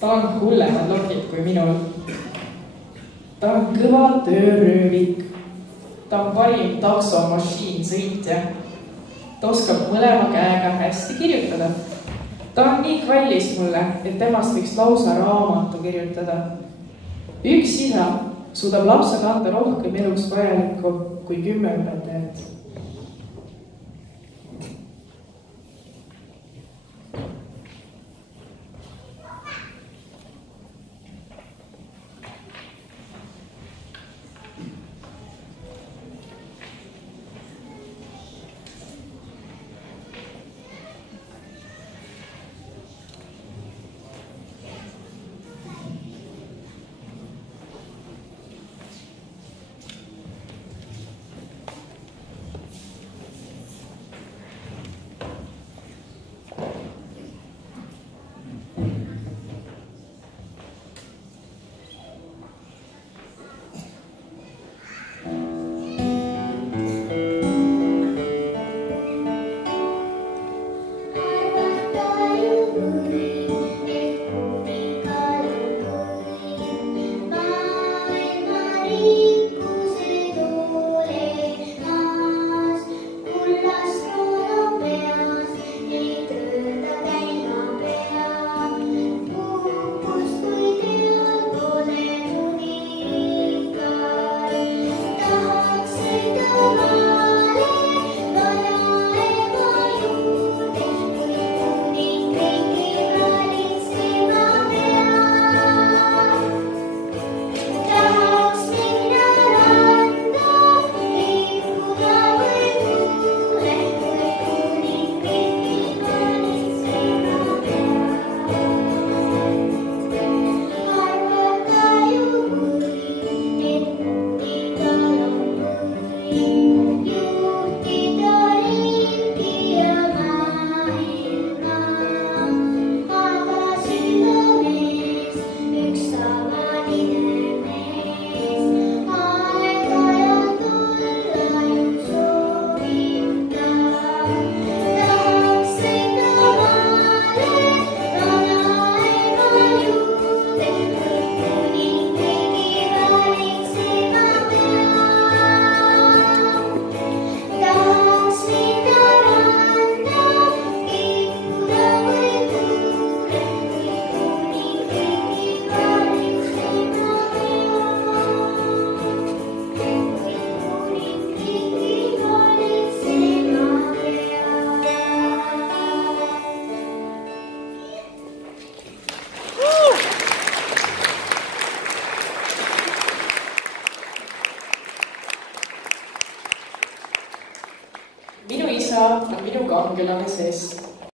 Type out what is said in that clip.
Ta on hullemad lokid kui minul. Ta on kõva tööröövik. Ta on parim taksomašiin sõitja. Ta oskab mõlema käega hästi kirjutada. Ta on nii kallis mulle, et temast võiks lausa raamatu kirjutada. Üks isa suudab lapsele anda rohkem eluks vajalikku kui 10 õpetajat. Minu isa on minu kangelane Sest.